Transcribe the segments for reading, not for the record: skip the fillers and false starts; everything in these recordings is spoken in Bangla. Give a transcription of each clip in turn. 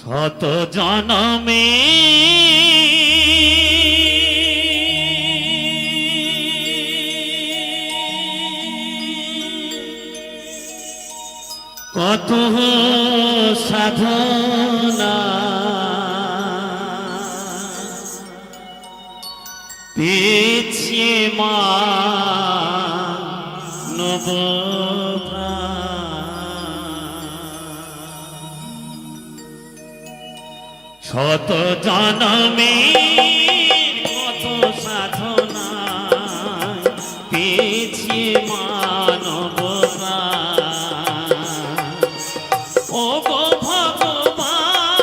শত জনমে কত সাধনা পেয়েছি মানব শত জনমে কত সাধনা পেয়েছি মানব ও গো ভগবান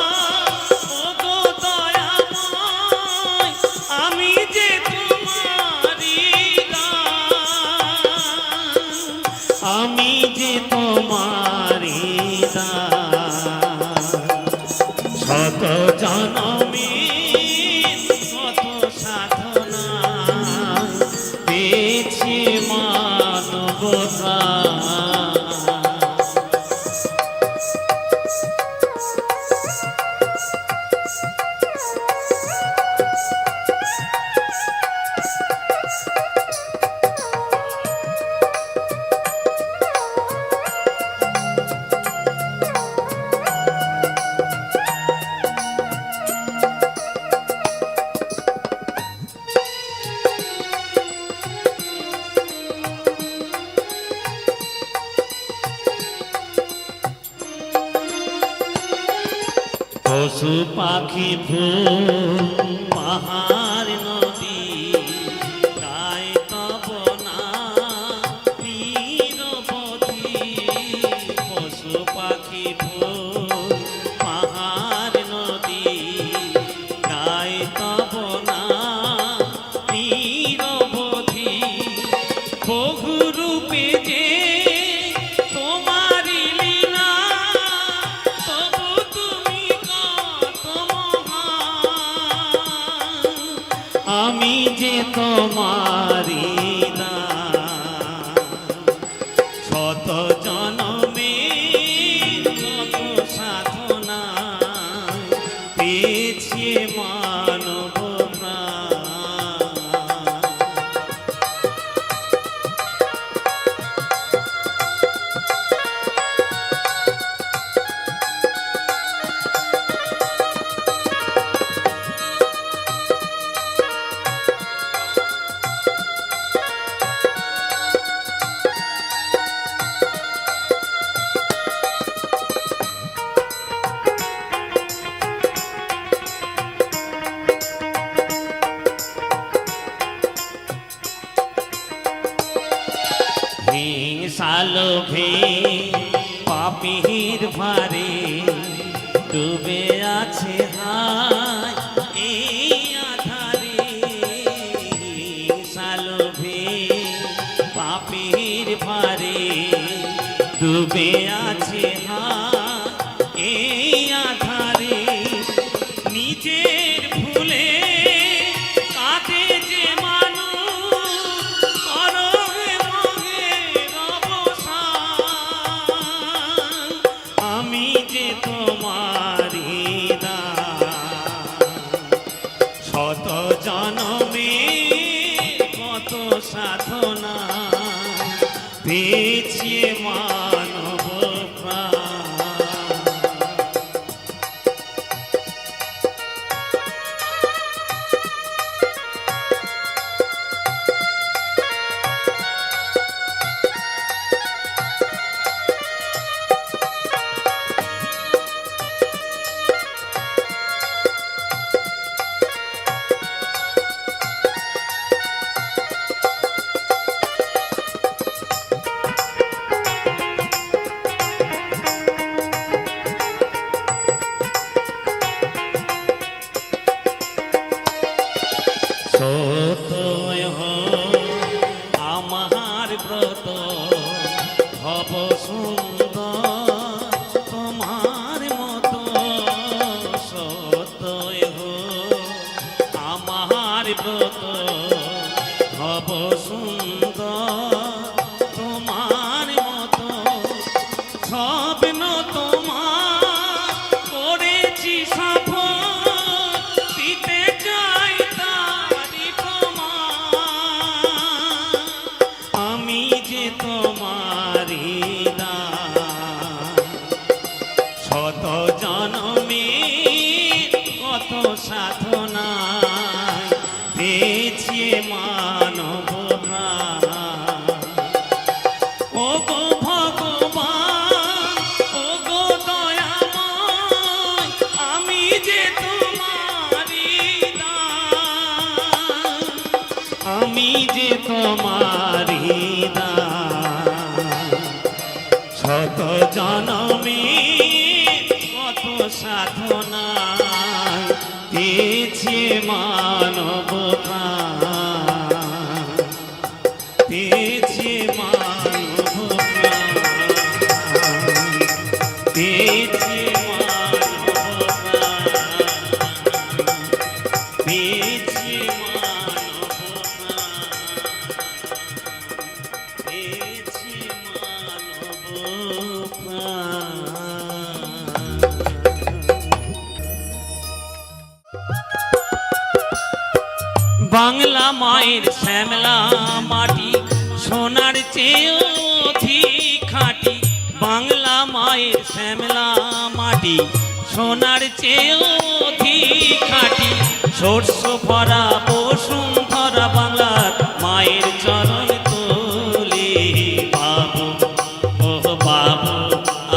ও গো দয়াময় আমি যে তোমারি দাস আমি যে তোমারি দাস শত জনমে কত সাধনা পেয়েছি মানবতা পশু পাখি ফুল পাহাড় নদী গায় তব নাম নিরবধি পশু পাখি ফুল পাহাড় নদী গায় তব নাম নিরবধি বহু রূপে যে আমি যে তোমারি শত জনমে কত সাধনা পেয়েছি মানব করেছি সফল দিতে চাই তারি প্রমাণ আমি যে তোমারি দান শত জনমে কত সাধনায় পেয়েছি মানব প্রাণ ও গো ভগবান ও গো দয়াময় আমি যে তোমারি দান আমি যে তোমারি দান শত জনমে কত সাধনায় পেয়েছি মানব প্রাণ পেয়েছি মানব প্রাণ পেয়েছি মানব প্রাণ পেয়েছি মানব প্রাণ পেয়েছি মানব প্রাণ। বাংলা মায়ের শ্যামলা মাটি সোনার চেয়েও অধিক খাঁটি বাংলা মায়ের শ্যামলা মাটি সোনার চেয়েও অধিক খাঁটি শস্য ভরা বসুন্ধরা বাংলার মায়ের চরণ তোলে বাবু ও বাবু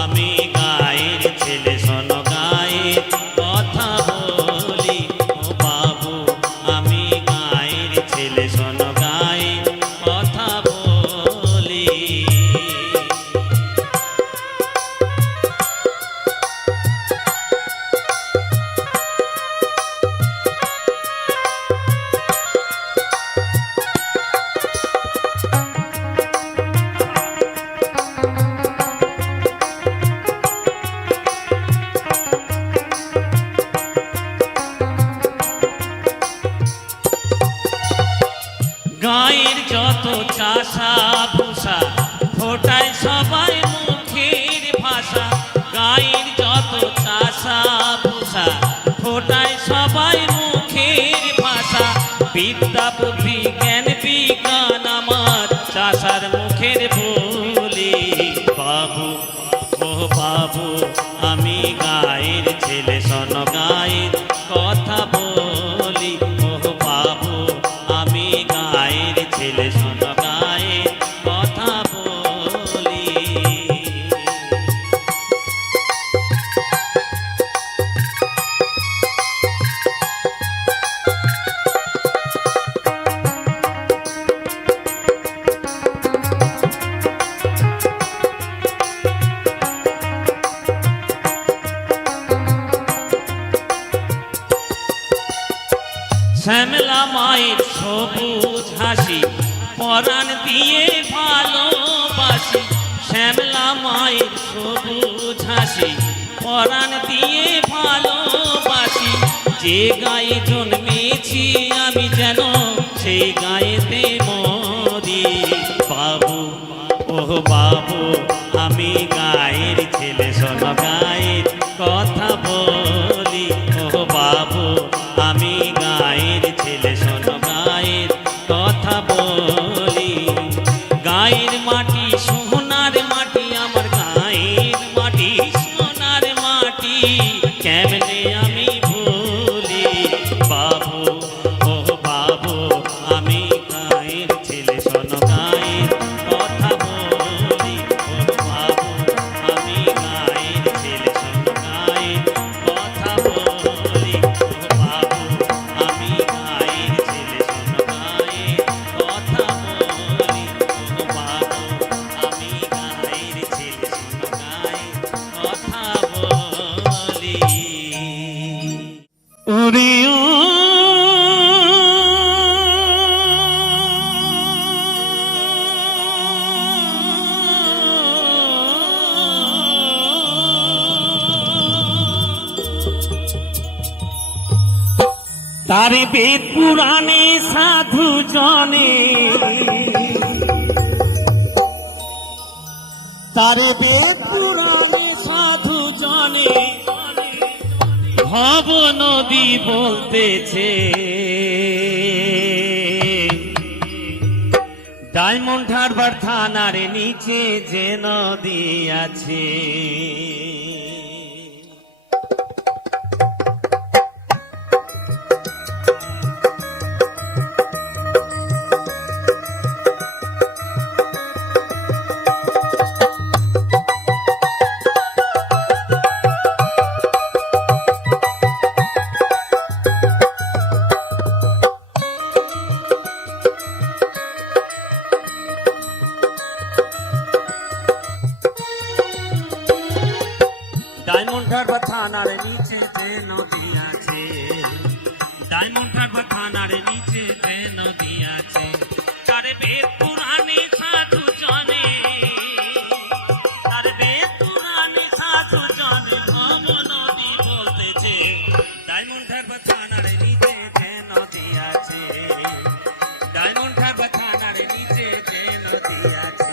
আমি গায়ের ছেলে শোনো গায়ের কথা বলি ও বাবু আমি গায়ের ছেলে শোনো গায়ের কথা বলি গায়ের যত চাষা ভূষা ফোটায় সবাই মুখের ভাষা গায়ের যত চাষা ভূষা ফোটায় সবাই মুখের ভাষা বিদ্যা বুদ্ধি জ্ঞান বিজ্ঞান আমার চাষার মুখের বলি বাবু ও বাবু আমি গায়ের ছেলে শোনো গায়ের কথা বলি ও বাবু আমি গায়ের ছেলে শোনো গায়ের কথা বলি শ্যামলা মায়ের সবুজ হাসি পরাণ দিয়ে ভালোবাসি শ্যামলা মায়ের সবুজ হাসি পরাণ দিয়ে ভালোবাসি যে গায়ে জন্মেছি আমি যেন সেই গায়েতে মরি বাবু ও বাবু আমি গায়ের ছেলে শোনো গায়ের কথা বলি ও বাবু আমি গায়ের ছেলে শোনো গায়ের কথা বলি গায়ের মাটি সোনার মাটি আমার গায়ের মাটি সোনার মাটি কেমনে আমি ভুলি বাবু ও বাবু আমি গায়ের ছেলে শোনো গায়ের কথা বলি ও বাবু আমি গায়ের ছেলে শোনো গায়ের কথা বলি ও বাবু আমি গায়ের ছেলে শোনো গায়ের কথা বলি ও বাবু আমি গায়ের ছেলে শোনো গায়ের কথা বলি ওরে তারে বেদ পুরাণে সাধু জনে তারে বেদ পুরাণে সাধু জনে ভব নদী বলতেছে ডায়মন্ড হারবার থানার নিচে যে নদী আছে। ডায়মন্ড হারবার থানার নিচে যে নদী আছে, ডায়মন্ড হারবার থানার নিচে যে নদী আছে, তার বেদ পুরাণে সাধু জনে, তার বেদ পুরাণে সাধু জনে ভব নদী বলতেছে ডায়মন্ড হারবার থানার নিচে যে নদী আছে, ডায়মন্ড হারবার থানার নিচে যে নদী আছে।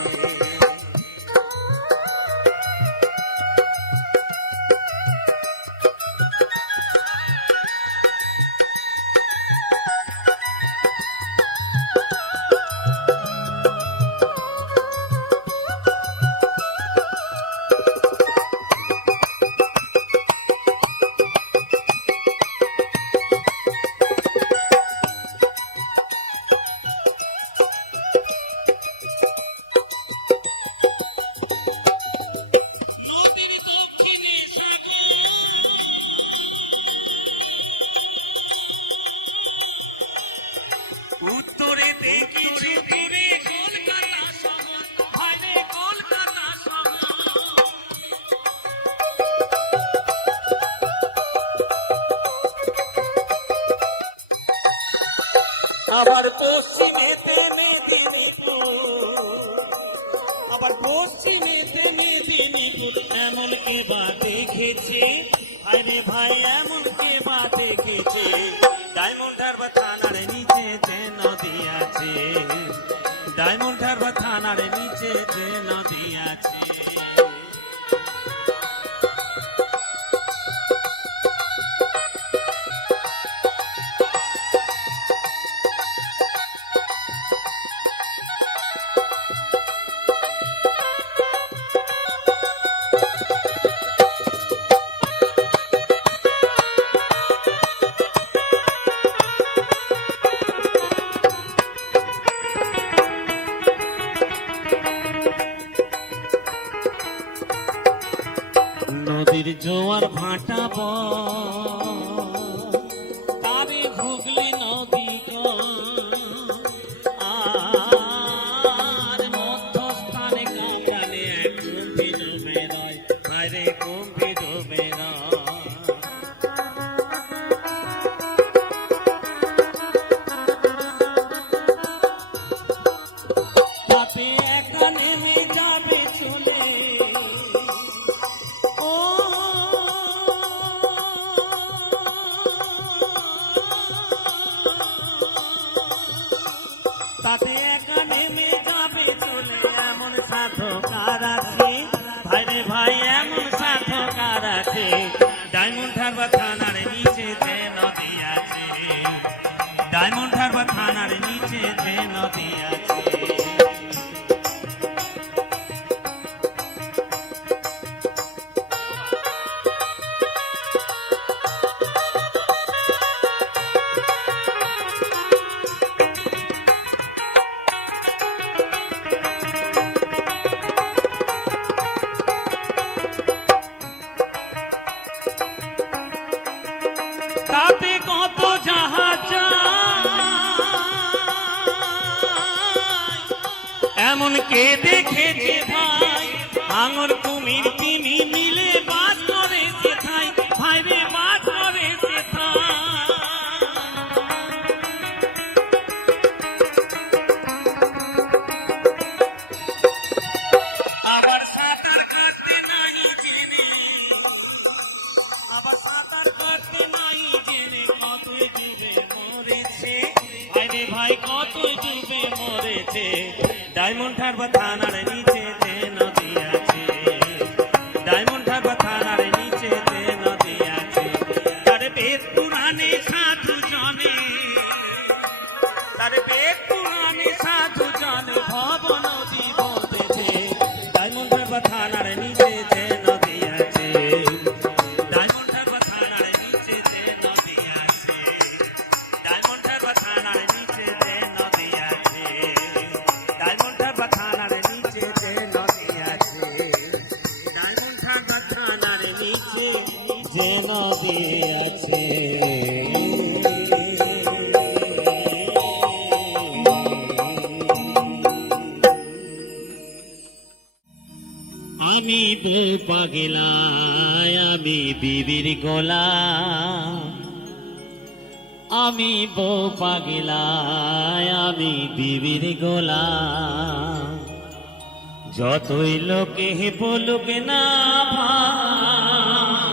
উত্তরে দেখিছি দূরে কলকাতা শহর, ভাইরে কলকাতা শহর। আবার পশ্চিমেতে মেদিনীপুর, আবার পশ্চিমেতে মেদিনীপুর, এমন কে বা দেখেছে, ভাইরে ভাই এমন কে বা দেখেছে ডায়মন্ড হারবার থানার নিচে যে নদী আছে, ডায়মন্ড হারবার থানার নিচে যে নদী আছে। নদীর জোয়ার ভাটা তারে হুগলি নদী আর মধ্যস্থানে কোম্পানি কুম্ভি ডুবে রয়, বাইরে কুম্ভি ডুবে রয়। তাতে একা নেমে যাবে চলে, তাতে একা নেমে যাবে চলে, এমন সাধকার আছে, ভাইরে ভাই এমন সাধকার আছে ডায়মন্ড হারবার থানার নিচে যে নদী আছে, ডায়মন্ড হারবার থানার নিচে যে নদী আছে। তাতে কত জাহাজ এমন কে দেখেছে ভাই, আঙুর কুমির তিমি মিলে বাস করে সেথায়, ভাইরে বাস করে সেথায়। আবার সাঁতার কাটতে নাই জেনে, আবার সাঁতার কাটতে নাই জেনে কত ডুবে মরেছে, আরে ভাই কত ডুবে মরেছে ডায়মন্ড হারবার থানার নিচে যে নদী আছে, ডায়মন্ড হারবার থানার নিচে যে নদী আছে, তার সবে আছে। আমি বউ পাগলায় আমি বিবির গোলাম, আমি বউ পাগলায় আমি বিবির গোলাম। যতই লোকে বলুক না ভাই,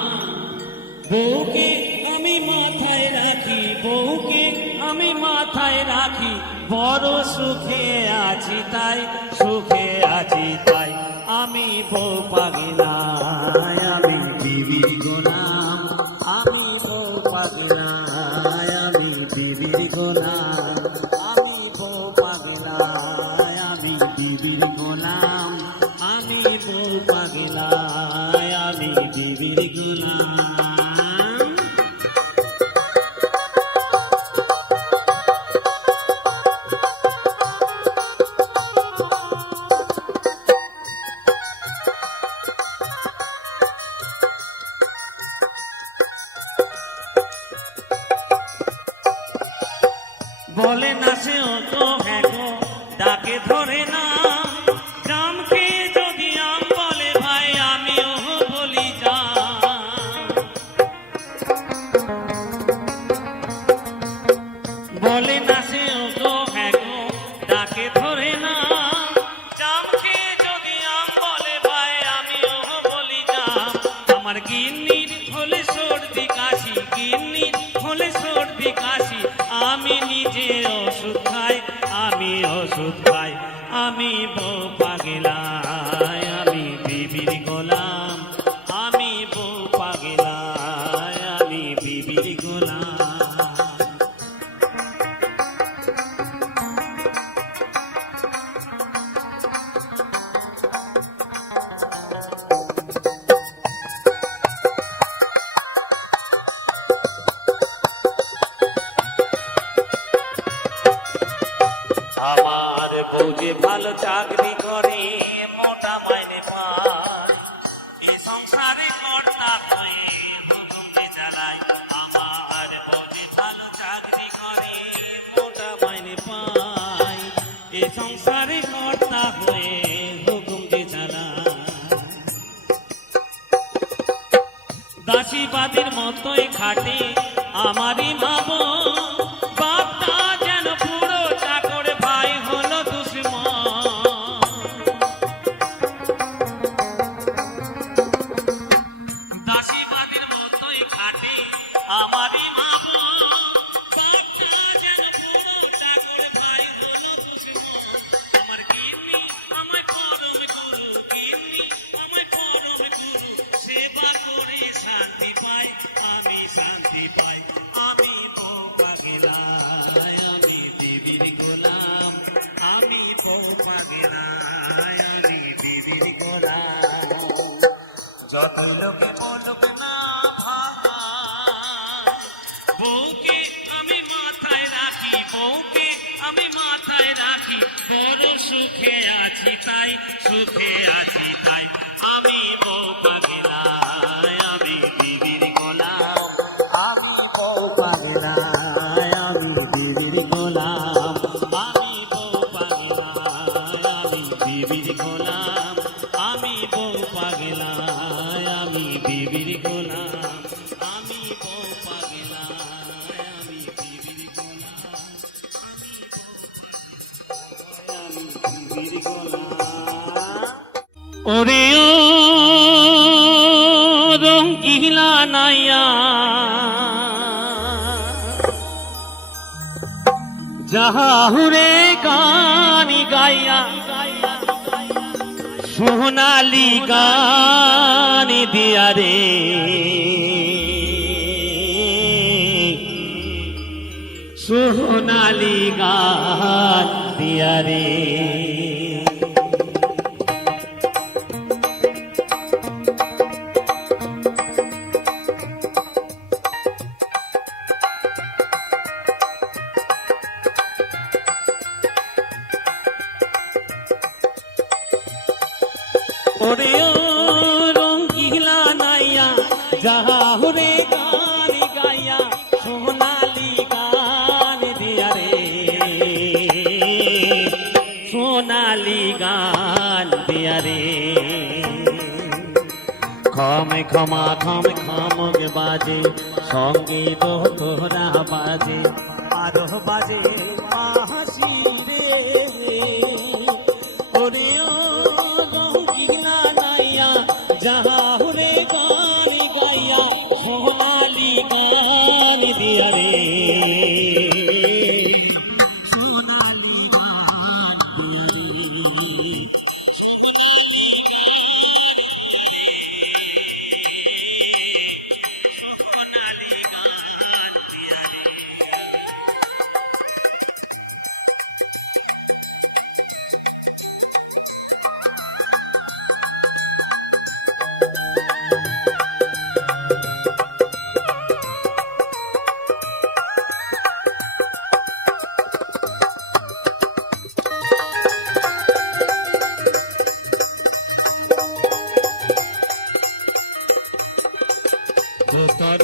বউকে আমি মাথায় রাখি, বউকে আমি মাথায় রাখি। বড় সুখে আছি তাই, সুখে আছি তাই। আমি বউ পাগলায় আমি বিবির গোলাম, আমি বউ পাগলায় আমি বিবির গোলাম, আমি বউ পাগলায় আমি বিবির গোলাম, আমি বউ পাগলায় আমি বিবির গোলাম। বলে না সে তো হ্যাঁ গো, ডাকে ধরে না। জামকে যদি আম বলে ভাই, আমিও বলি জাম। বলে না সে তো হ্যাঁ গো, ডাকে ধরে না। জামকে যদি আম বলে ভাই, আমিও বলি জাম। আমার গিন্নির হলে সর্দি কাশি, গিন্নির হলে সর্দি কাশি। আমি নিজে ওষুধ খাই, আমি ওষুধ খাই। আমি বউ পাগলায় আমি বিবির গোলাম, আমি বউ পাগলায় আমি বিবির গোলাম। আমার বউ যে ভালো চাকরি করে, মোটা মাইনে পায়। এই সংসারে কর্তা হয়ে হুকুমে চালায়। আমার বউ যে ভালো চাকরি করে, মোটা মাইনে পায়। এই সংসারে কর্তা হয়ে হুকুমে চালায়। দাসীবাদীর মতোই খাটে আমারই ভাবো। বাপটা যেন পুরো চাকর, ভাই হলো দুশ্মন। দাসীবাদীর মতোই খাটে আমারই ভাবো। বাপটা যেন পুরো চাকর, ভাই হলো দুশ্মন। আমার গিন্নি আমায় পরম গুরু, গিন্নি আমায় পরম গুরু। সেবা করে শান্তি পাই, আমি শান্তি পাই। আমি বউ পাগলায় আমি বিবির গোলাম, আমি বউ পাগলায় আমি বিবির গোলাম। যত লোকে বলুক না ভাই, বউকে আমি মাথায় রাখি, বউকে আমি মাথায় রাখি। বড় সুখে আছি তাই, সুখে আছি তাই। আমি বউ পাগলায় আমি বিবির গোলাম, আমি বউ পাগলায় আমি বিবির গোলাম, আমি বউ পাগলায় আমি বিবির গোলাম, আমি বউ পাগলায় আমি বিবির গোলাম, আমি বউ পাগলায় আমি বিবির গোলাম, আমি বউ পাগলায় আমি বিবির গোলাম। ওরে ও রঙ্গিলা নাইয়া, যাহুরে গানি গাইয়া, সোনালি গান দিয়া রে। সোনালি গান দিয়া রে। ওরে ও রঙ্গিলা নাইয়া, যাহুরে ক্ষমা খমক বাজে সঙ্গীত তোরা বাজে আরো বাজে হাসি রে ওরে ও রঙ্গিনা নাইয়া যাহুরে গান গাইয়া সোনালি গান দিয়া রে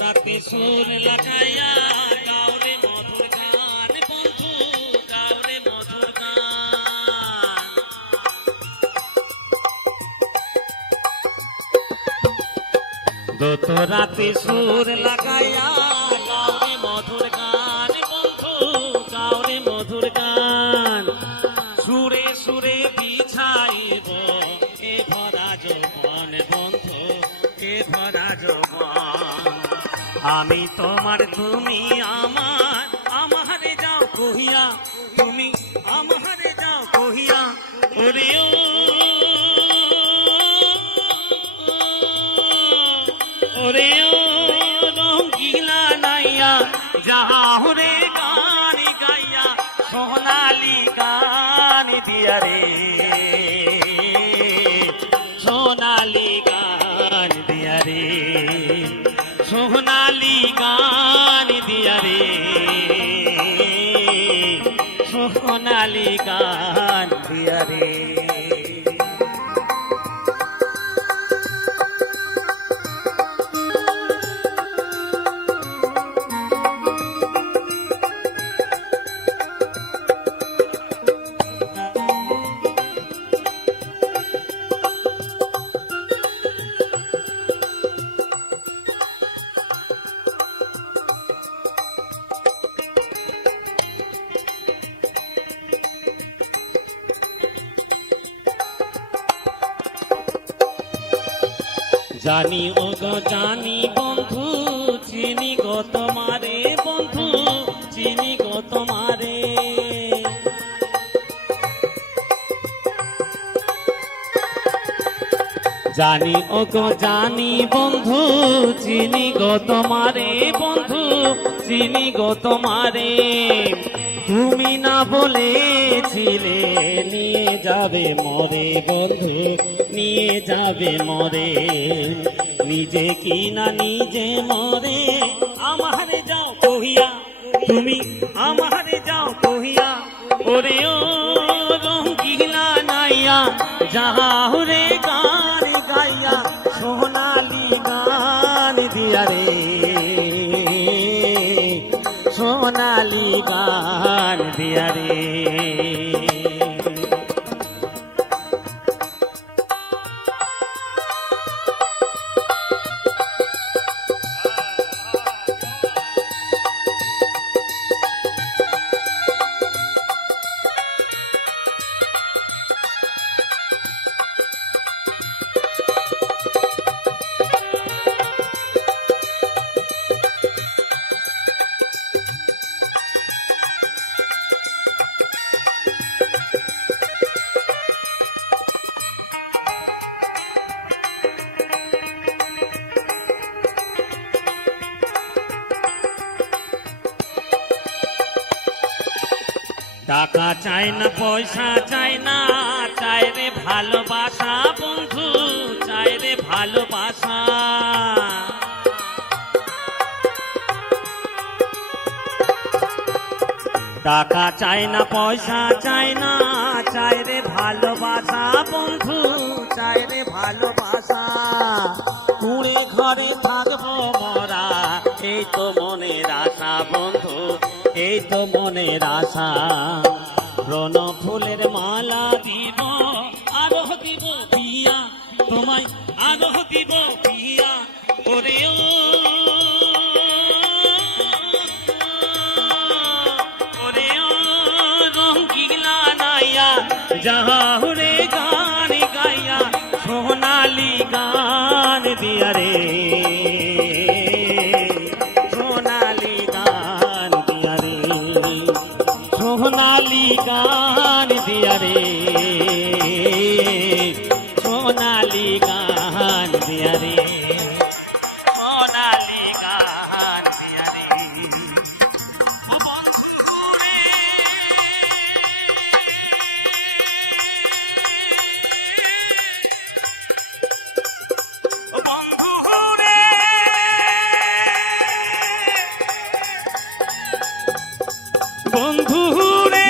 রাতে সুর লাগাইয়া গাওরে মধুর গান বন্ধু গাওরে মধুর গান রাতে সুর লাগাইয়া গাওরে মধুর গান বন্ধু গাওরে মধুর গান সুরে সুরে বিছাইব এ ভরা যৌবন বন্ধু এ ভরা যৌবন আমি তোমার তুমি আমার আমারে যাও কহিয়া তুমি আমারে যাও কহিয়া ওরে ওরে রঙ্গিলা নাইয়া যাহুরে গান গাইয়া সোনালি গান দিয়া রে সোনালি গান দিয়া রে সোনালি গান দিয়া রে সোনালি গান দিয়া রে জানি ও গো জানি বন্ধু চিনি গো তোমারে বন্ধু চিনি গো তোমারে জানি ও গো জানি বন্ধু চিনি গো তোমারে বন্ধু চিনি গো তোমারে তুমি না বলেছিলে নিয়ে যাবে মরে বন্ধু নিয়ে যাবে মরে নিজে কি না নিজে মরে আমারে যাও কহিয়া তুমি আমারে যাও কহিয়া ওরে ও রঙ্গিলা নাইয়া যাহুরে গান গাইয়া সোনালি গান দিয়া রে সোনালি গান দিয়া রে টাকা চাই না পয়সা চাই না চাই রে ভালোবাসা বন্ধু চাই রে ভালোবাসা টাকা চাই না পয়সা চাই না চাই রে ভালোবাসা বন্ধু চাই রে ভালোবাসা কুড়ে ঘরে থাকবো মরা এই তো মনের আশা বন্ধু এই তো মনের আশা রণ ফুলের মালা দিব আরো দিব পিয়া তোমায় আরো দিব পিয়া রঙ্গিলা নাইয়া যাহরে গান গাইয়া সোনালি গান দিয়া রে সোনালি গান দিয়া রে সোনালি গান দিয়া রে সোনালি গান দিয়া রে সোনালি গান দিয়া রে ও বন্ধু রে ও বন্ধু রে বন্ধু রে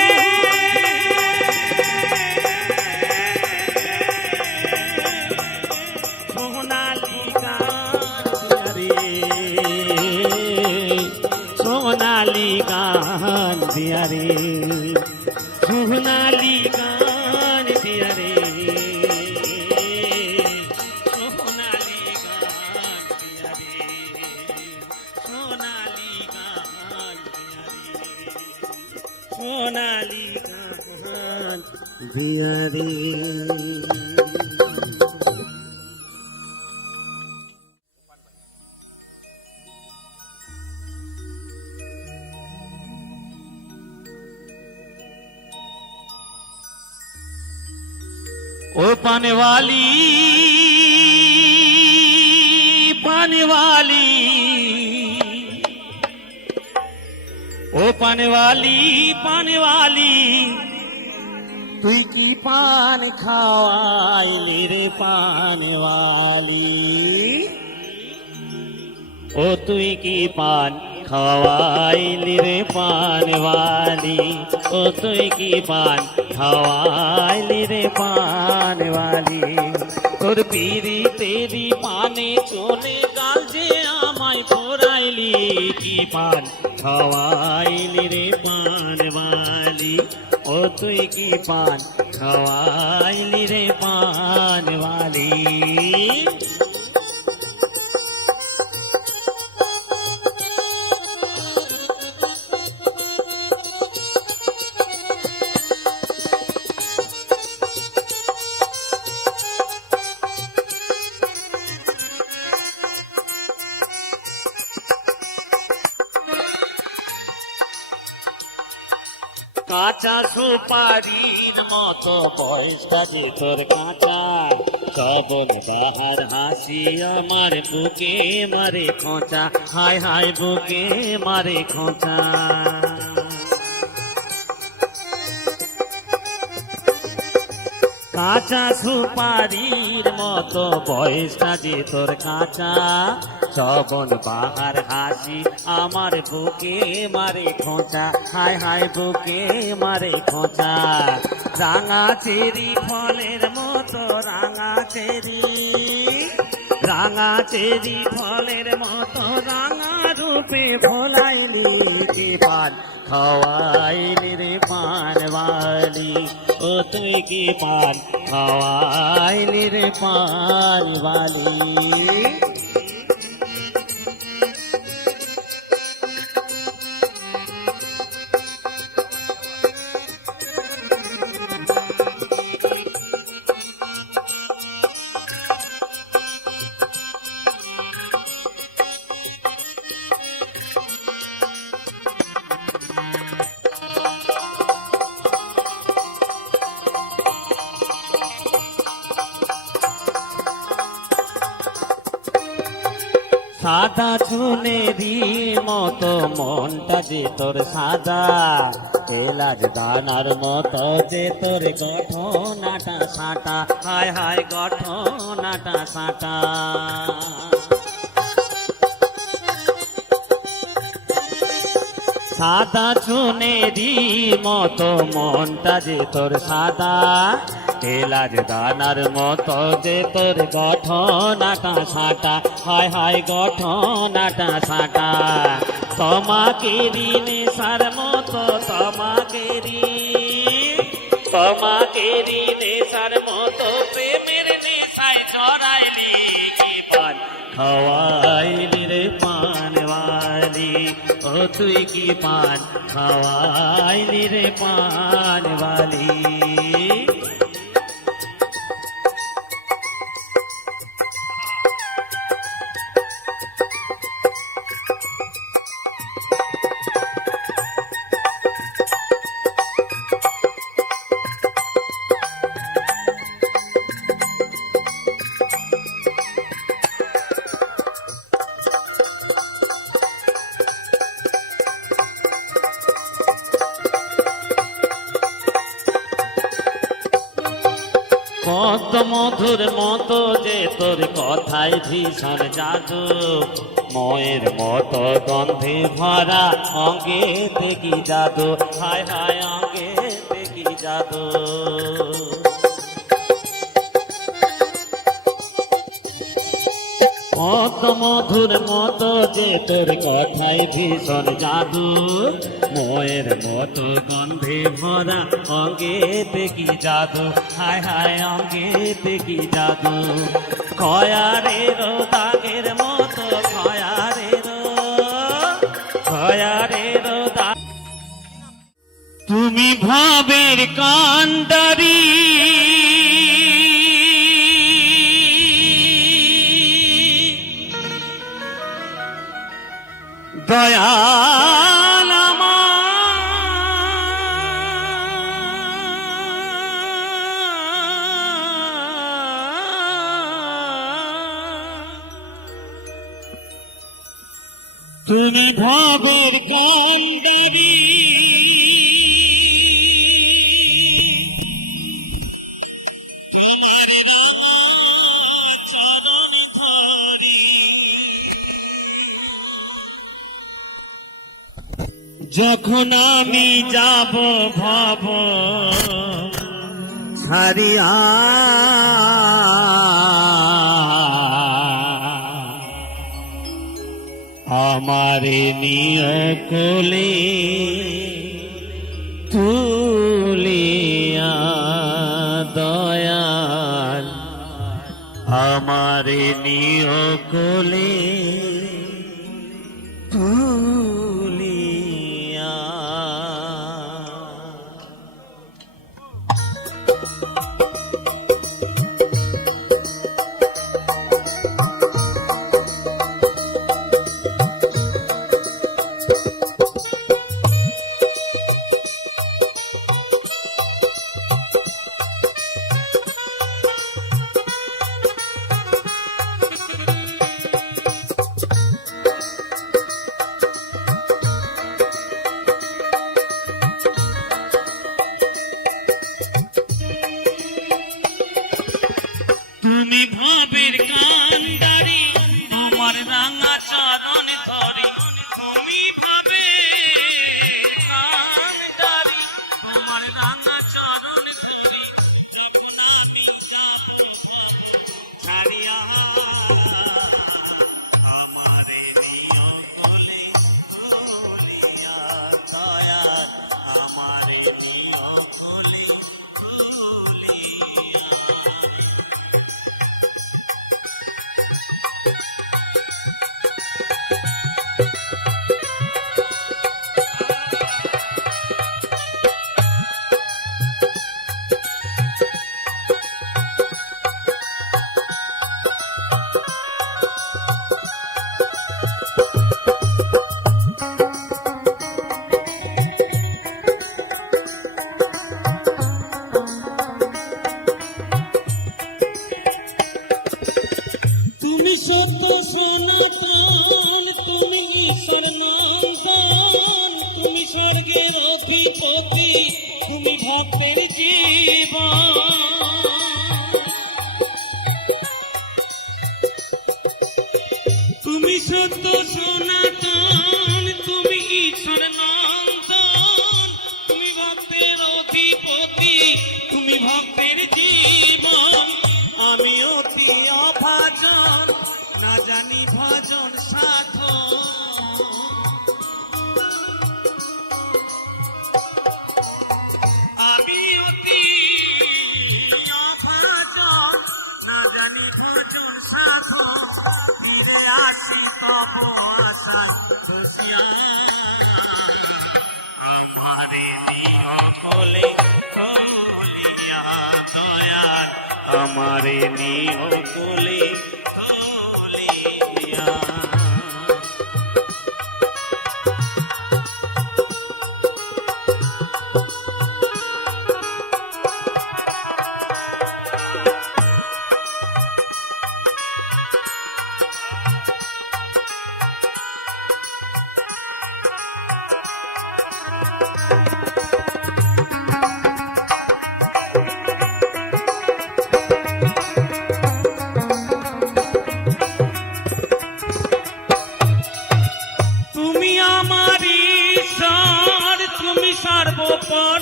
সোনালি গান দিয়া রে সোনালি গান দিয়া রে সোনালি গান দিয়া রে সোনালি গান দিয়া রে সোনালি গান দিয়া রে ओ पाने वाली पाने वाली ओ पाने वाली पाने वाली তুই কি পান খাওয়াইলি রে পানওয়ালি ও তুই কি পান খাওয়াইলি রে পানওয়ালি ও তুই কি পান খাওয়াইলি রে পানওয়ালি তোর পিড়ি তেরি পানে চলে গাল যে আমায় পড়াইলি কি পান খাওয়াইলি রে পানওয়ালি ও তুই কি পান খাওয়াইলি রে পানওয়ালি কাঁচা সুপারির মতো বয়সটা যে তোর কাঁচা শ্রাবণ বাহার হাসি আমার বুকে মারে খোঁচা হায় হায় বুকে মারে খোঁচা কাঁচা সুপারির মতো বয়সটা যে তোর কাঁচা শ্রাবণ বাহার হাসি আমার বুকে মারে খোঁচা হায় হায় বুকে মারে খোঁচা রাঙা চেরি ফলের মতো রাঙা চেরি ফলের মতো রাঙা রূপে ভোলাইলি যে পান খাওয়াইলি রে পানওয়ালি ও তুই কি পান খাওয়াইলি রে পানওয়ালি সাদা চুনেরি মতো মনটা যে তোর সাদা এলাচ দানার মতো যে তোর গঠনাটা সাঁটা হায় হায় গঠনাটা সাঁটা সাদা চুনেরি মতো মনটা যে তোর সাদা এলাচ দানার মতো যে তোর গঠনাটা সাঁটা হায় হায় গঠনাটা সাঁটা তোমাকে নেশার মতো তোমাকে নেশার মতো প্রেমের নেশায় জড়াইলি কি পান খাওয়াই বালি, ও তুই কি পান খাওয়াইলি রে পান বালি। কত মধুর মতো যে তোর কথায় ভীষণ জাদু, ময়ের মতো গন্ধে ভরা অঙ্গে দেখি জাদু, হায় হায় অঙ্গে দেখি জাদু। কত মধুর মতো যে তোর কথায় ভীষণ জাদু, ময়ের মতো গন্ধে ভরা অঙ্গে দেখি জাদু, হায় হায় অঙ্গে দেখি জাদু। খয়ারের দাগের মতো খয়ারের দাগ, তুমি ভাবের কান্ডারি দয়াল তুমি ভাবের কান্ডারি যখন আমি যাব ভব ছাড়িয়া, আমারে নিয় কোলে তুলিয়া দয়াল, আমারে নিয় কোলে তুলিয়া। তুমি ভাবের কান্ডারি আমার রাঙা চরণ ধরে, তুমি ভাবের কান্ডারি আমার রাঙা চরণ ধরে, যখন আমি ছাড়িয়া আমারে নিয়া কোলে তুলিয়া দয়াল, আমারে নিয়া কোলে তুলিয়া। তুমি সত্য সনাতন, তুমি ঈশ্বর নন্দন, তুমি স্বর্গের অধিপতি, তুমি ভক্তের জীবন। তুমি সত্য সনাতন, তুমি ঈশ্বর নন্দন, তুমি ভক্তের অধিপতি, তুমি ভক্তের জীবন। আমি অতি অভাজন, না জানি ভজন সাধন, আমি অতি আমারে নিও কোলে তুলিয়া দয়াল আমারে নিও কোলে তুলিয়া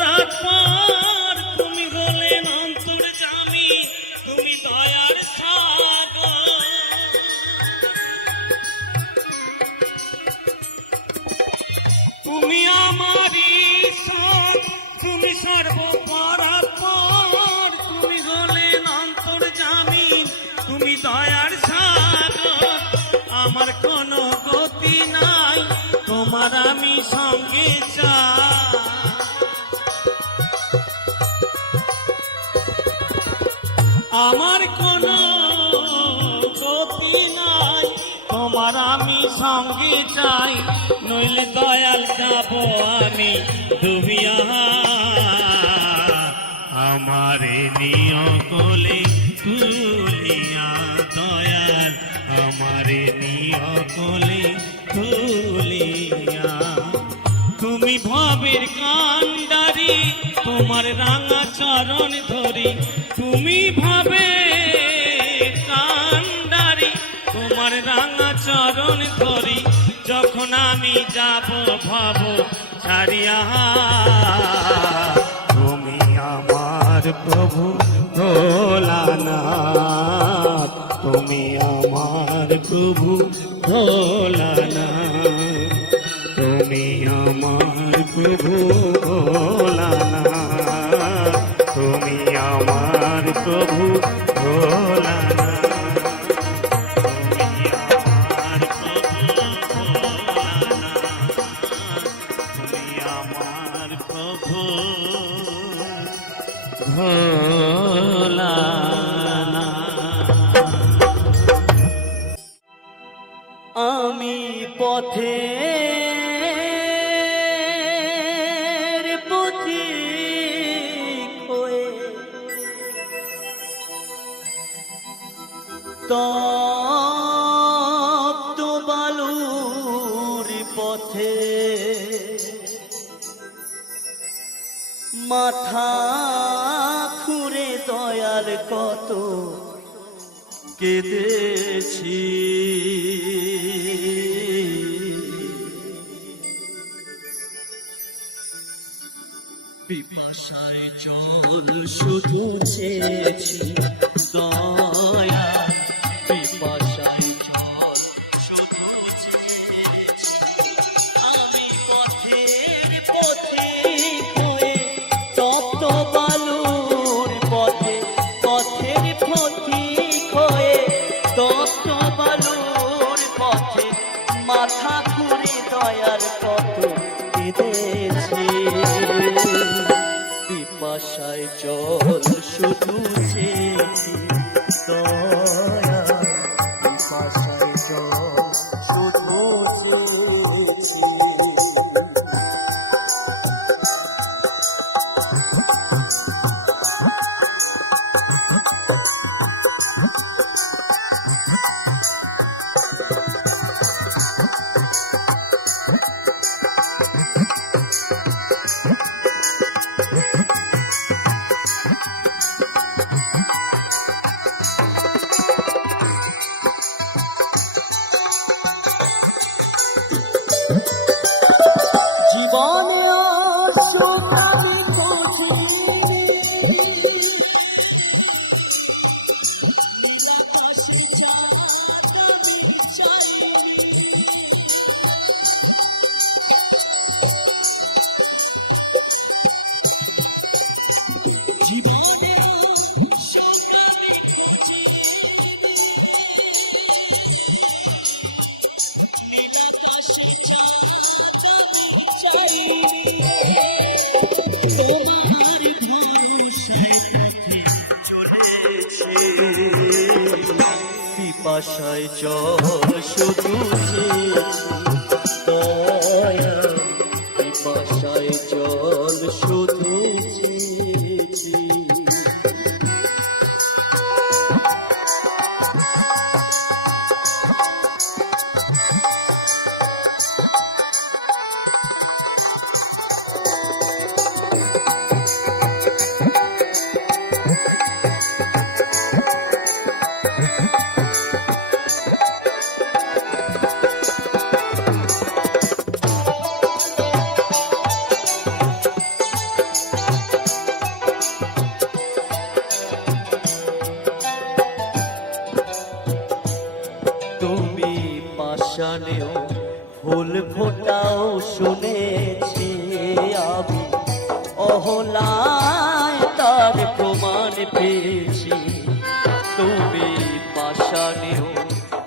সর্বপরাৎপর তুমি হলেন অন্তর্যামী তুমি দয়ার সাগর তুমি আমার ঈশ্বর তুমি সর্বপরাৎপর তুমি হলেন অন্তর্যামী তুমি দয়ার সাগর আমার কোনো গতি নাই তোমার আমি সঙ্গে চাই আমার কোনো গতি নাই তোমার আমি সঙ্গে চাই নইলে দয়াল যাব আমি ডুবিয়া আমারে নিও কোলে তুলিয়া দয়াল আমারে নিও কোলে তুলিয়া তুমি ভবের কান্ডারি তোমার রাঙা চরণ ধরি তুমি ভাবে কান্ডারি তোমার রাঙা চরণ ধরি যখন আমি যাব ভাব ছাড়িয়া তুমি আমার প্রভু ভোলানাথ তুমি আমার প্রভু ভোলানাথ তুমি আমার প্রভু ভোলানাথ তুমি আমার প্রভু ভোলানাথ তুমি আমার প্রভু ভোলানাথ তুমি আমার প্রভু ভোলানাথ আমি পথে তপ্ত বালুর পথে মাথা খুঁড়ে দয়াল কত কেঁদেছি পিপাসায় জল শুধু চেয়েছি দয়া পিপাসায় জল শুধু চেয়েছি আমি পথের পথিক হয়ে তপ্ত বালুর পথে পথের পথিক হয়ে তপ্ত বালুর পথে মাথা ঘুরে দয়ার কত কেঁদেছি পিপাসায় জল শুধু চেয়েছি দয়া পিপাসায় জল শুধু চেয়েছি জীবনে পিপাসায় জল শুধু চেয়েছি দয়াল, পিপাসায় জল শুধু চেয়েছি। তুমি পাষাণেও ফুল ফোটাও শুনেছি আমি, অহলায় তার প্রমাণ পেয়েছি। তুমি পাষাণেও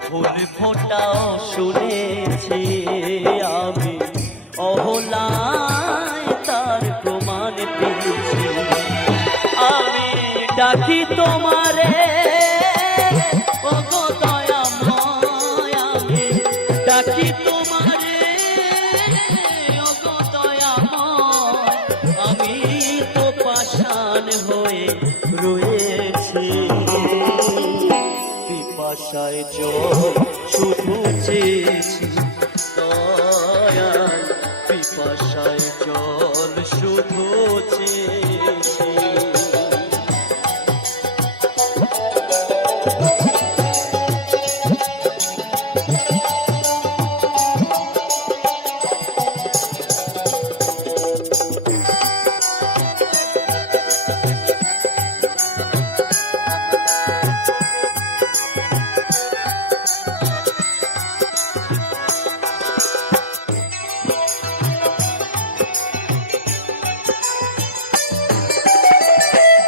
ফুল ফোটাও শুনেছি আমি, অহলায় তার প্রমাণ পেয়েছি। আমি ডাকি তোমারে ওগো দয়াময়, আমি ডাকি তোমারে ওগো দয়াময়, আমি তো পাষাণ হয়ে রয়েছি। পিপাসায় জল শুধু চেয়েছি দয়াল, পিপাসায় জল শুধু চেয়েছি।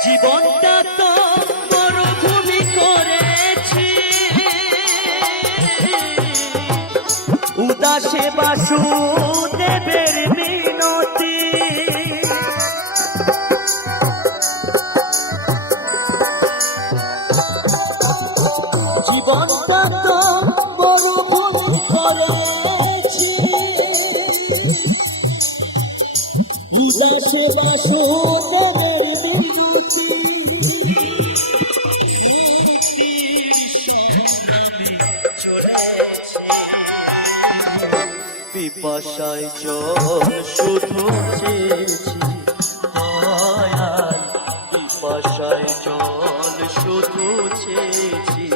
জীবনটা তো মরুভূমি করেছি, উদাসে বাসুদেবের মিনতি। জীবনটা তো মরুভূমি করেছি, উদাসে বাসুদেবের পিপাসায় জল শুধু চেয়েছি দয়াল, পিপাসায় জল শুধু চেয়েছি।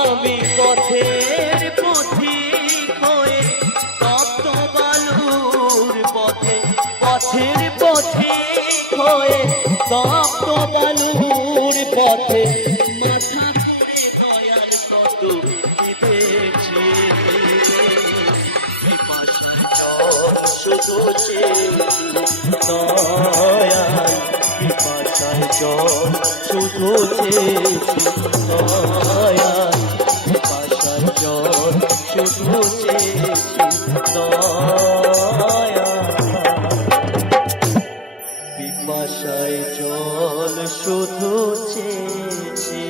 আমি পথের পথিক হয়ে তপ্ত বালুর পথে, পথের পথিক হয়ে তপ্ত বালুর পথে মাথা করে দয়াল কত কেঁদেছি। শুধু চেয়েছি দয়াল, পিপাসায় জল শুধু চেয়েছি দয়াল, পিপাসায় জল শুধু চেয়েছি দয়াল, পিপাসায় জল শুধু চেয়েছি।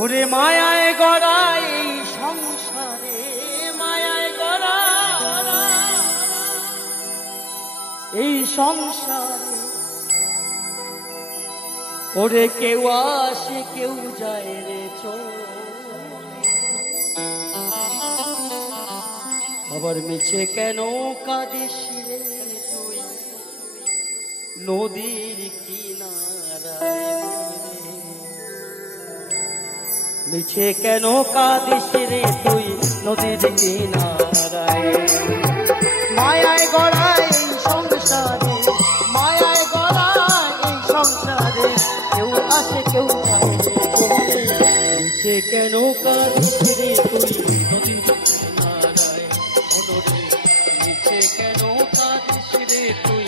ওরে মায়ায় গড়া এই সংসারে, মায়ায় গড়া এই সংসারে, ওরে কেউ আসে কেউ যায় রে চলে, আবার মিছে কেন কাঁদিস রে তুই নদীর কিনারায়, মিছে কেন কাঁদিস রে তুই নদীর কিনারায়। মায়ায় গড়ায় এই সংসারে, মায়ায় গড়ায় এই সংসারে, কেউ আসে কেউ যায় রে চলে, মিছে কেন কাঁদিস রে তুই নদীর কিনারায় মনরে নিচে কেন কাঁদিস রে তুই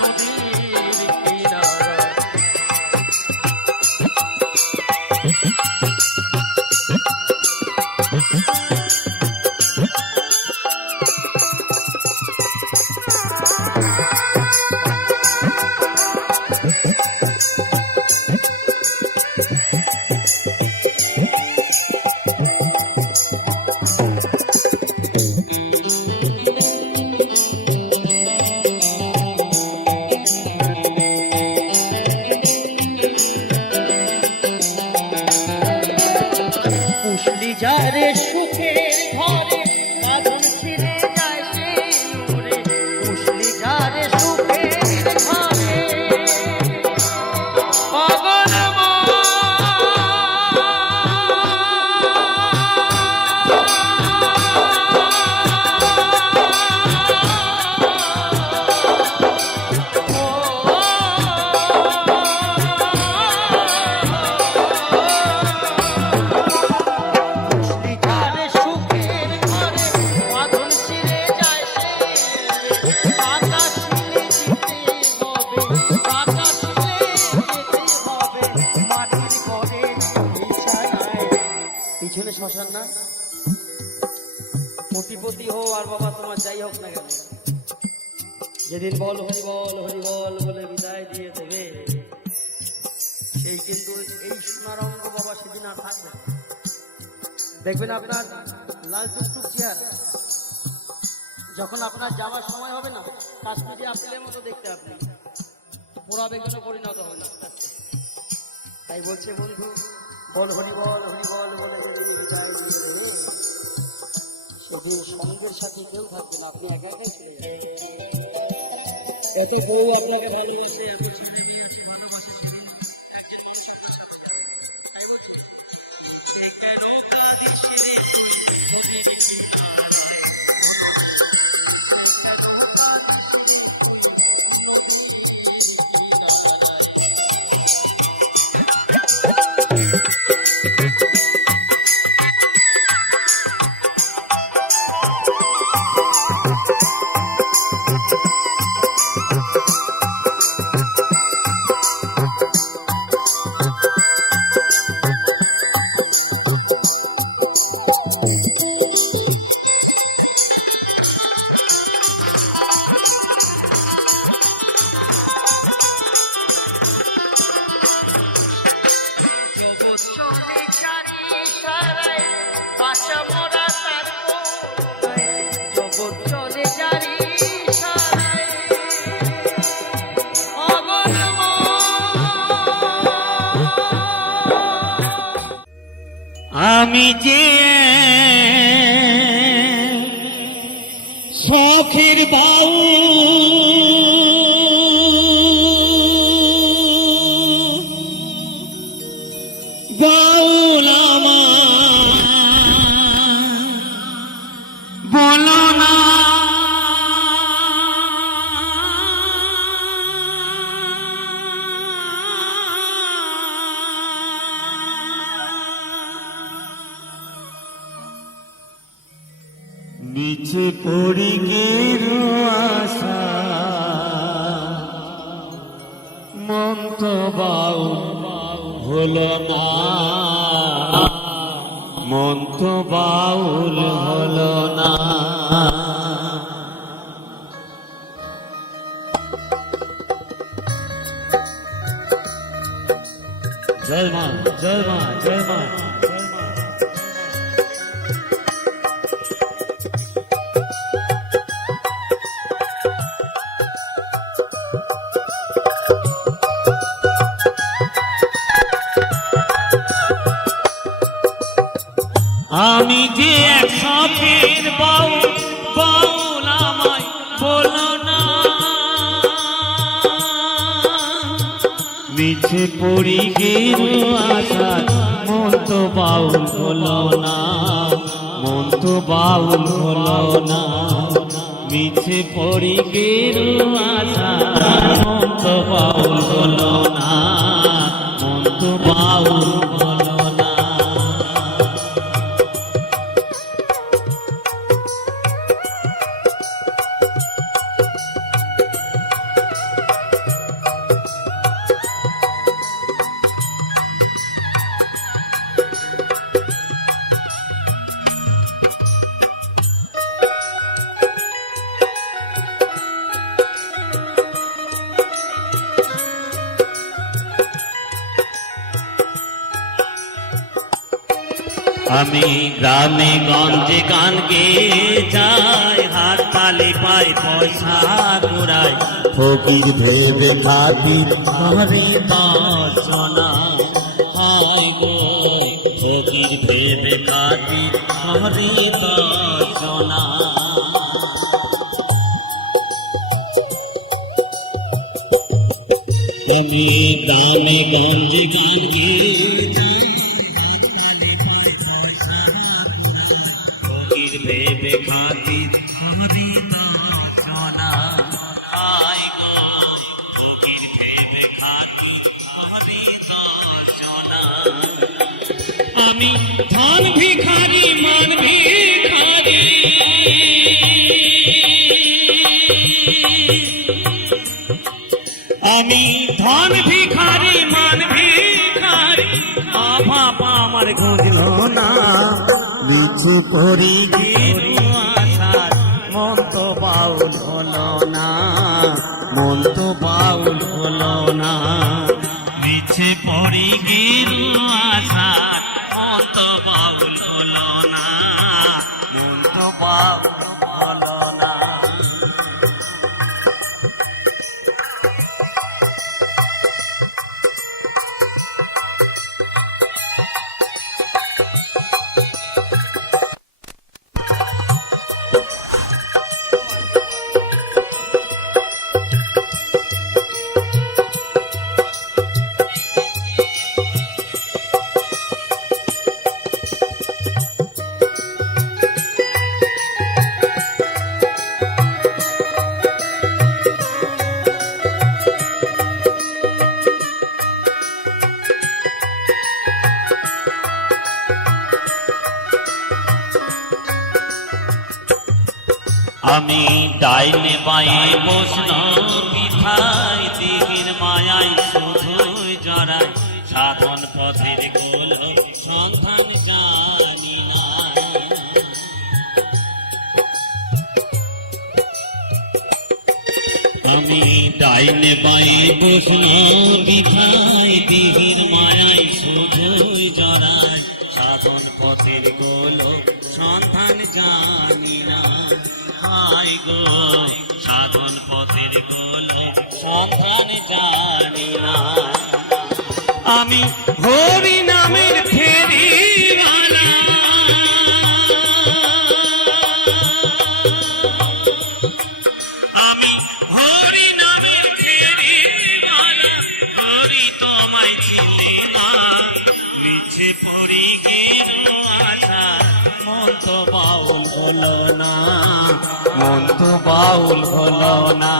নদীর কিনারায় পুষলি যারে সুখের ঘরে বাঁধন ছিঁড়ে যায় সে নূরে পুষলি যারে সুখের ঘরে পাগল পিছনে শ্মশান না কোটিপতি হো আর বাবা তোমার যাই হোক না কেন যেদিন বল হরি বল হরি বল বলে বিদায় দিয়ে দেবে সেই কিন্তু এই সোনার অঙ্গ বাবা সেদিন আর থাকবে না। দেখবেন আপনার লাল টুকটুক চেয়ার যখন আপনার যাওয়ার সময় হবে না কাশ্মীরি আপেলের মতো দেখতে আপনি পোড়া বেগুনে পরিণত হবে না। তাই বলছে বন্ধু বল হরি বল বলে যেদিন বিদায় দিয়ে দেবে সেদিন সঙ্গের সাথে কেউ থাকবে না, আপনি একা একাই চলে যাবেন। কত বউ আপনাকে ভালোবাসে, এত ছেলে মেয়ে আছে আমি যে শখের বাউ বাউল বলো না নিচে পড়ি গেরু আশা মন তো বাউল হলো না, মন তো বাউল হলো না। জয় মা জয় মা জয় মা। আমি যে এক শখের বাউল বাউল আমায় বলো না, মিছে পড়ি গেরু আশা মন তো বাউল হলো না, মন তো বাউল হলো না। মিছে পড়ি গেরু আশা মন তো বাউল হলো না, মন তো বাউল হলো না। আমি গ্রামে গঞ্জে গান গেয়ে যাই, হাত তালি পাই পয়সা কুড়াই, ফকির ভেবে খাতির করে দর্শনা হয় গো, ফকির ভেবে খাতির হরি দর্শনা। আমি গ্রামে গঞ্জে গান গেয়ে যাই, ফকির ভেবে খাতির করে দর্শনা হয় গো, ফকির ভেবে খাতি হরি দর্শনা। আমি ধন ভিখারি মান ভিখারি, আমি ধন ভিখারি মান ভিখারি, অভাব আমার খুঁজল না, লিচু করি আশার মন তো বাউল হলো না, মন তো বাউল হলো না, মিছে পড়ি গেরু আশার মন তো বাউল হলো না, মন তো বাউল হলো না। আমি ডাইনে বায়ে বসল বিধায়, দিঘির মায়ায় শুধুই জড়াই, সাধন পথের গোল সন্ধান জানি না। আমি ডাইনে বায়ে বসল বিধায়, দিঘির মায়ায় শুধুই জড়াই, সাধন পথের গোল সন্ধান জানি না। হাই গো, সাধন পথের গোল সন্ধান জানি না। আমি হরি নামের ফেরিওয়ালা, আমি হরি নামের ফেরিওয়ালা, হরি তোমায় চিনি না, মিছে পড়ি গেরু আশা মন তো বাউল হলো না, মন তো বাউল হলো না,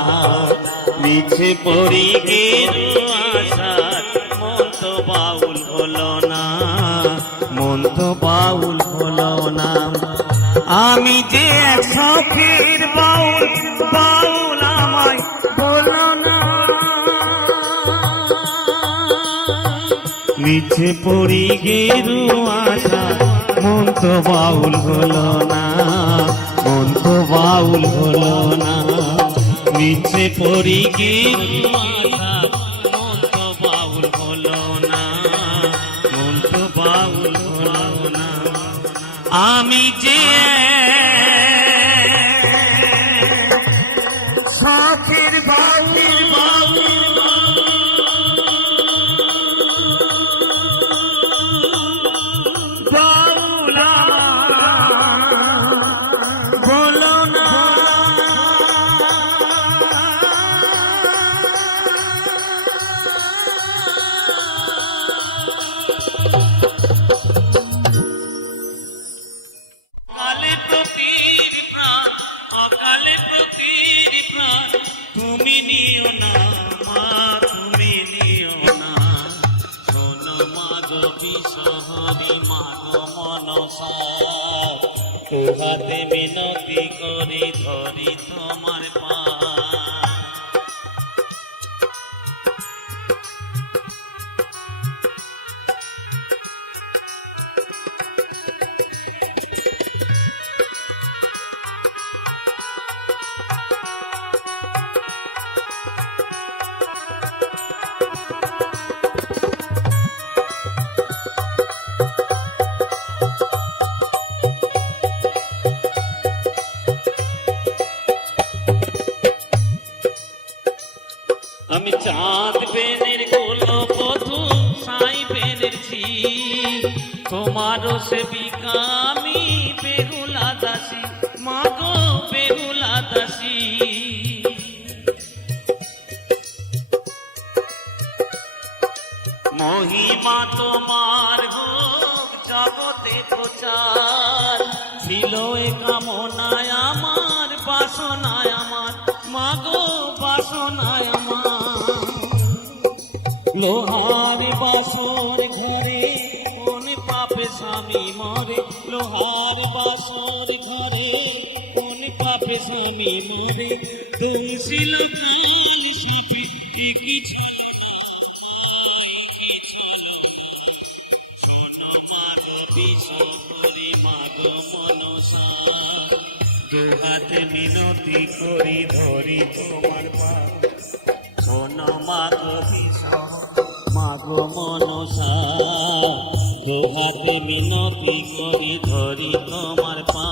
মিছে পড়ি গেরু আশা মন তো বাউল হলো না, মন তো বাউল হলো না। আমি যে এক সখীর বাউল, বাউল আমায় বলো না, মিছে পড়ি গেরু আশা মন তো বাউল হলো না, মন তো বাউল হলো না, মিছে পড়ি গেরু আশা মন তো বাউল হলো না, মন তো বাউল হলো না। আমি যে সখীর বাউল বলো না, কালে প্রতির প্রাণ, অকালে প্রতির প্রাণ, তুমি নিও না মা, তুমি নিও না। শোনো মা গো বিশহরি, মা গো মনসা, তোহাতে মিনতি করি ধরি তোমার পা। তোমারও সেবিকা আমি বেহুলা দাসী, মাগো বেহুলা দাসী। মহিমা তোমার হোক জগতে প্রচার, ছিল এ কামনায় আমার, বাসনায় আমার, মাগো বাসনায় আমার। লোহার বাসর ঘরে কোন পাপে স্বামী মরে, লোহার বাসর ঘরে কোন পাপে স্বামী মরে। দোষিল শিপি কিছু বিশ্বরি মাগো মনসা, দুহাতে মিনতি করি ধরি তোমার পা। শোনো মাগো মাগো মনসা, দুহাতে মিনতি করি ধরি তোমার পা।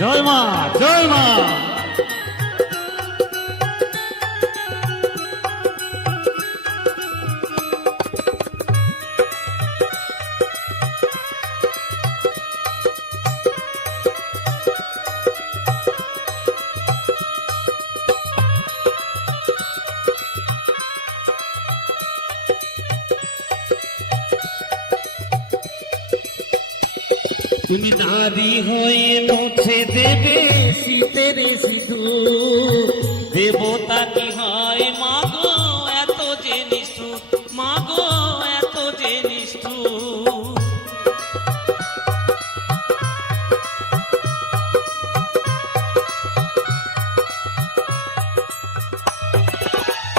জয় মা, জয় মা। তুমি দাবি হয়ে মুছে দেবে শীতের সিঁদুর, দেবতা কি হয় মাগো এত যে নিষ্ঠুর, মাগো এত যে নিষ্ঠুর।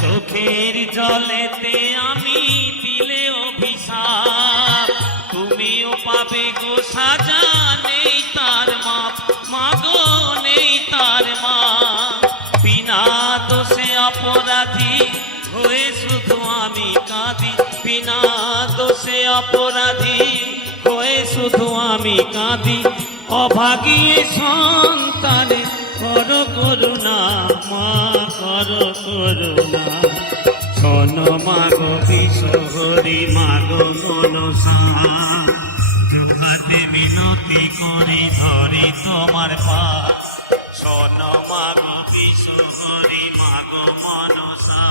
চোখের জলেতে আমি দিলে অভিশাপ, তুমিও পাবে গো সাজা, নেই তার মাপ, মাগো নেই তার মাপ। বিনা দোষে অপরাধী হয়ে শুধু আমি কাঁদি, বিনা দোষে অপরাধী হয়ে শুধু আমি কাঁদি। অভাগী সন্তানে করো করুণা, মা করো করুণা। শোনো মাগো বিশ্বরি মাগো মনসা, দুহাতে মিনতি করি ধরি তোমার পা। শোনো মাগো বিশ্বরি মাগো মনসা,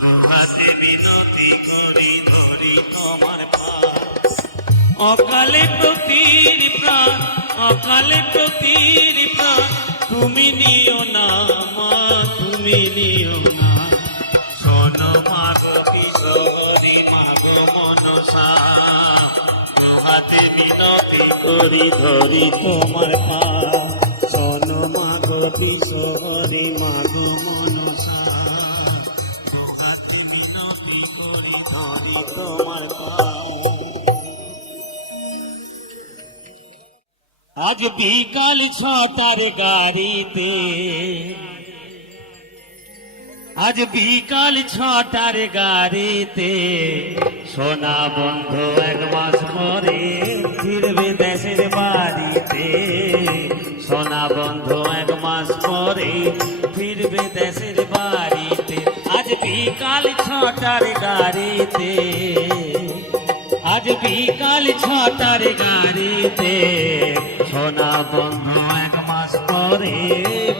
দুহাতে মিনতি করি ধরি তোমার পা। অকালে প্রতির প্রাণ, অকালে প্রতির প্রাণ, তুমি নিও না মা, তুমি নিও না। শোনো মাগো কিশোরী মাগো মনসা, দুহাতে মিনতি করি ধরি তোমার পা। শোনো মাগো কিশোরী মাগো মনসা, দুহাতে মিনতি করি ধরি তোমার পা। আজ বিকাল 6টার গাড়িতে, আজ বিকাল 6টার গাড়িতে, সোনা বন্ধু 1 মাস পরে ফিরবে দেশের বাড়িতে। সোনা বন্ধু 1 মাস পরে ফিরবে দেশের বাড়িতে। আজ বিকাল 6টার গাড়িতে, আজ বিকাল 6টার গাড়িতে, সোনা বন্ধু 1 মাস পরে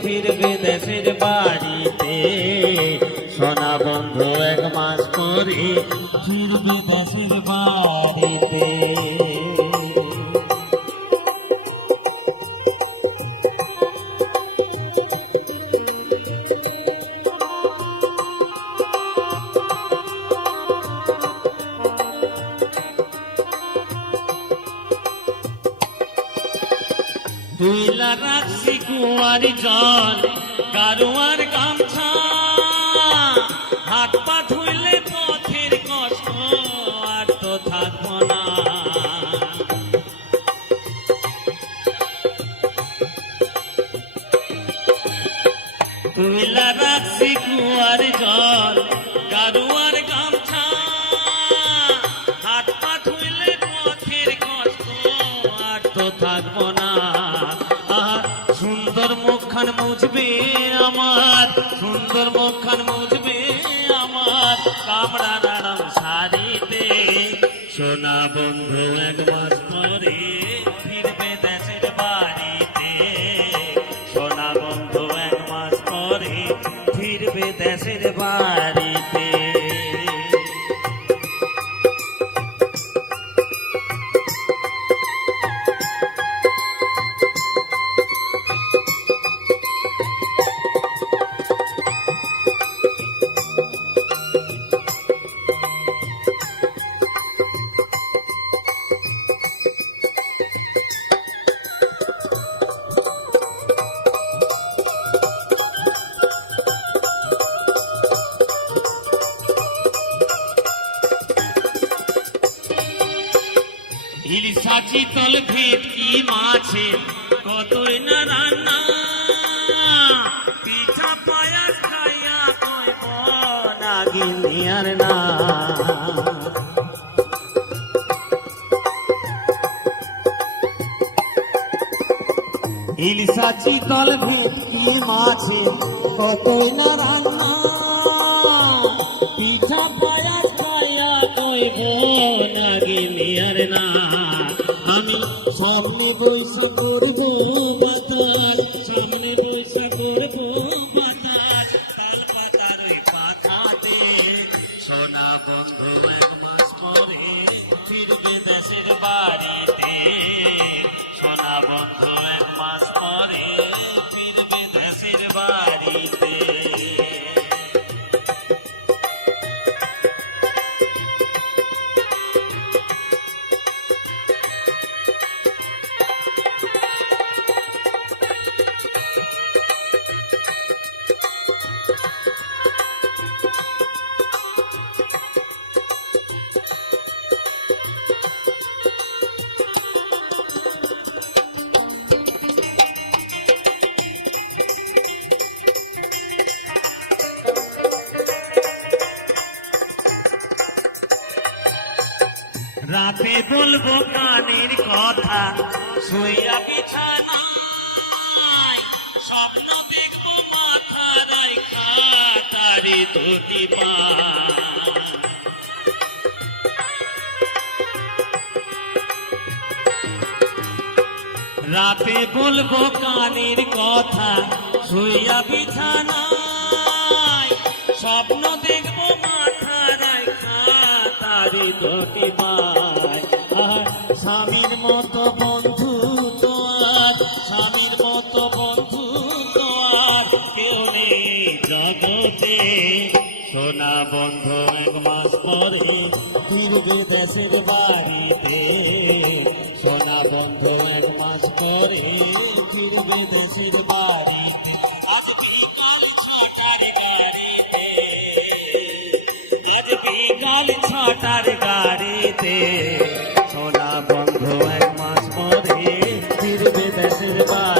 ফিরবে দেশের বাড়িতে। সোনা বন্ধু 1 মাস পরে ফিরবে দেশের বাড়িতে। তুইলা রাখছি কুয়ার জল গারুয়ার গামছা, হাত পা ধুইলে পথের কষ্ট আর তো থাকবো না। তুইলা রাখছি কুয়ার জল গারুয়ার গামছা, হাত পা ধুইলে পথের কষ্ট আর তো থাকবো না। সুন্দর মুখখান মুজবে আমার কামড়া নাড়াম শাড়িতে সোনা বন্ধু এক মাস পরে ফিরবে দেশের বাড়িতে সোনা বন্ধু এক মাস পরে ফিরবে দেশের বাড়িতে ইলিশা চিতল ভেটকি মাছে কতই না রান্না পিঠা পায়াস খাইয়া কইব নাগিনী আর না ইলিশা চিতল ভেটকি মাছে কতই না রান্না পিঠা পায়াস খাইয়া কইব নাগিনী আর না আমি সামনে বৈশা করব বাতাস সামনে বৈশা করব বাতাস তাল পাতার ওই পাতাতে সোনা বন্ধু এক মাস পরে ফিরবে দেশের বাড়িতে সোনা বন্ধু এক মাস পরে ফিরবে দেশের বাড়িতে রাতে বলবো কানের কথা শুইয়া বিছানায় স্বপ্ন দেখবো মাথা রাইখা তারি ধুতি রাতে বলবো কানের কথা শুইয়া বিছানায় স্বপ্ন দেখবো মাথা রাইখা তারি ধুতি স্বামীর মতো বন্ধু তো আর স্বামীর মতো বন্ধু তো আর কেউ নেই জগতে সোনা বন্ধু এক মাস পরে ফিরবে দেশের বাড়িতে সোনা বন্ধু এক মাস পরে ফিরবে দেশের বাড়িতে আজ বিকাল 6টার গাড়িতে আজ বিকাল 6টার গাড়িতে সোনা বন্ধু এক মাস পরে ফিরবে দেশের বাড়ি